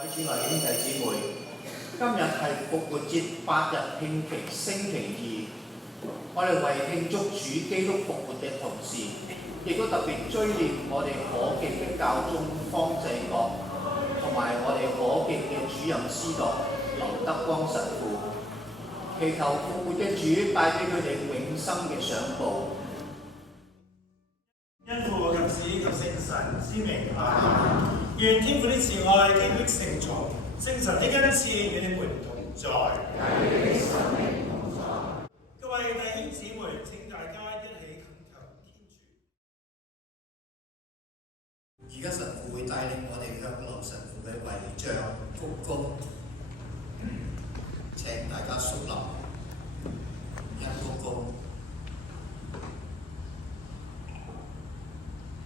各位主內兄弟姊妹，今日係復活節8日慶期星期2，我哋為慶祝主基督復活嘅同時，亦都特別追念我哋可敬嘅教宗方濟各，同埋我哋可敬嘅主任司鐸劉德光神父，祈求復活嘅主帶俾佢哋永生嘅賞報。因父及子及聖神之名，阿們。願天父的慈愛、基督的聖寵、聖神的恩賜與你們同在。各位弟兄姊妹，請大家一起懇求天主。而家神父會帶領我哋向劉神父嘅遺像鞠躬，請大家肅立，一鞠躬，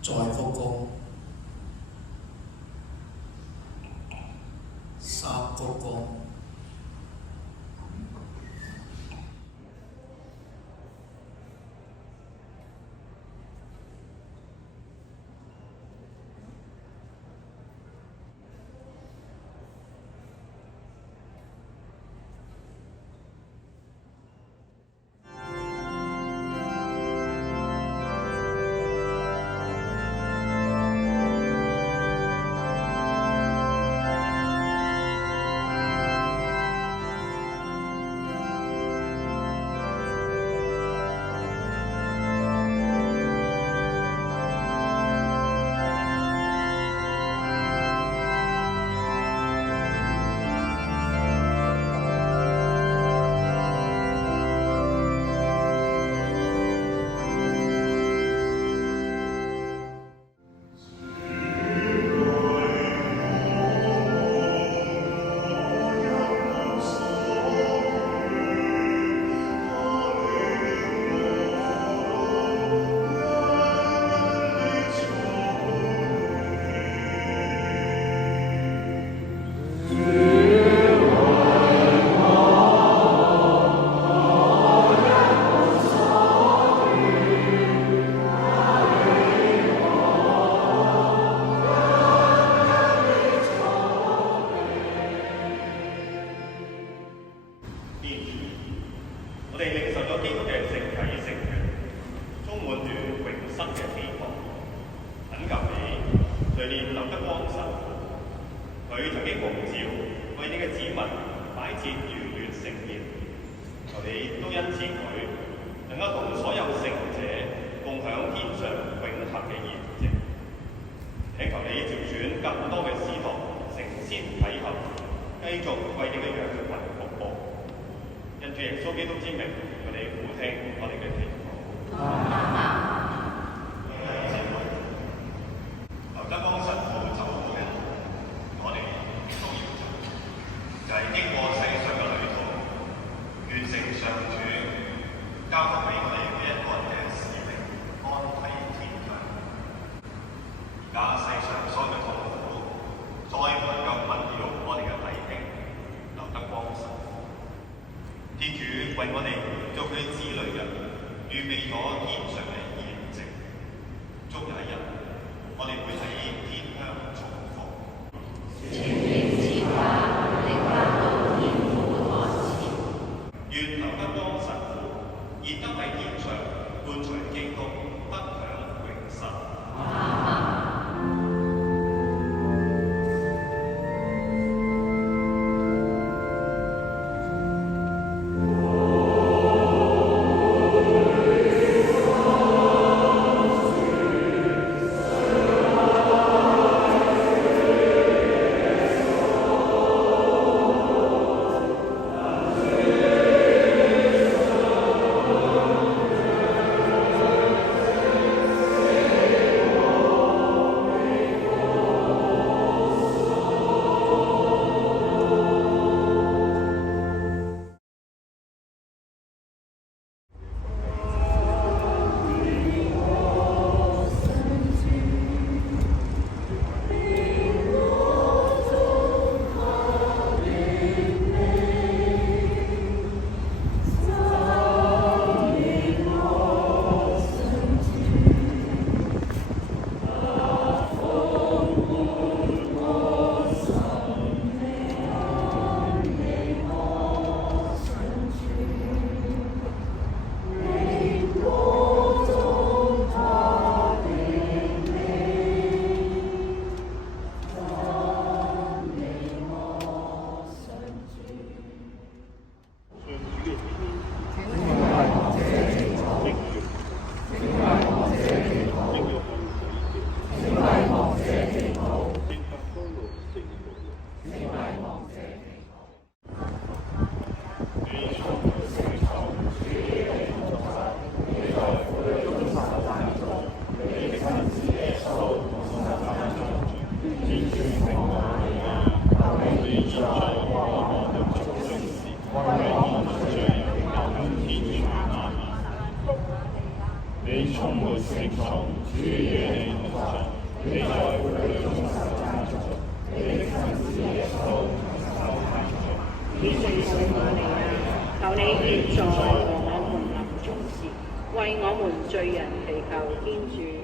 再鞠躬，三鞠躬。我哋領受咗基督嘅聖體聖血，充滿住永生嘅希望。懇求你垂念劉德光神父，佢曾經蒙召為你嘅子民擺設圓滿盛宴，求你都因此佢能夠同所有聖者共享天上永恆嘅筵席。請求你召選更多嘅使徒承先啟後，繼續為你嘅羊群服務。因主耶穌基督之名，我哋俯聽我哋嘅祈禱。劉德光神父走過嘅路，我哋都要走，就係經過世上嘅旅途，完成上主交託俾我哋每一個人嘅使命，安慰天下。而家世上所有嘅痛苦，再唔能夠困擾我哋嘅弟兄劉德光神父。天主為我哋做佢子女嘅，聖母瑪利亞，求你現在和我們臨終時，為我們罪人祈求天主。